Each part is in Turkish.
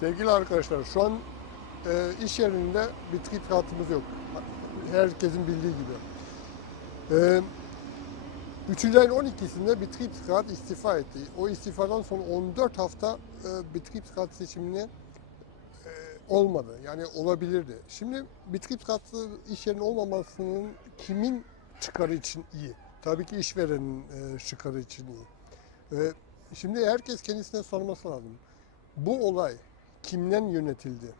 Sevgili arkadaşlar şu an e, iş yerinde Betriebsratımız yok. Herkesin bildiği gibi. E, 3. ayın 12'sinde Betriebsrat istifa etti. O istifadan sonra 14 hafta e, Betriebsrat seçimini e, olmadı. Yani olabilirdi. Şimdi Betriebsrat'ı iş yerinin olmamasının kimin çıkarı için iyi? Tabii ki işverenin e, çıkarı için iyi. E, şimdi herkes kendisine sorması lazım. Bu olay kimden yönetildi?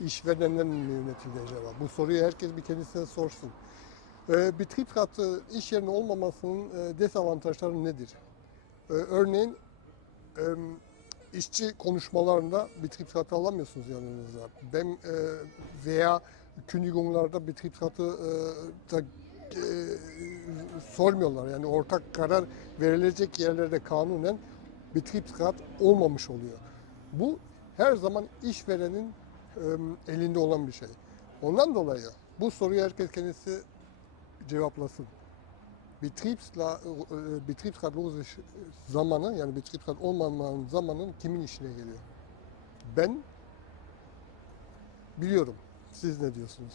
İşverenden mi yönetildi acaba? Bu soruyu herkes bir kendisine sorsun. E, Betriebsrat'ı iş yerinin olmamasının dezavantajları nedir? E, örneğin işçi konuşmalarında Betriebsrat'ı alamıyorsunuz yanınıza. Ben e, veya Kündigunglarda Betriebsrat'ı e, da, e, sormuyorlar. Yani ortak karar verilecek yerlerde kanunen Betriebsrat olmamış oluyor. Bu her zaman işverenin elinde olan bir şey. Ondan dolayı bu soruyu herkes kendisi cevaplasın. Betriebsla, Betriebsratlose zamanı yani Betriebsrat olmamanın zamanın kimin işine geliyor? Ben biliyorum. Siz ne diyorsunuz?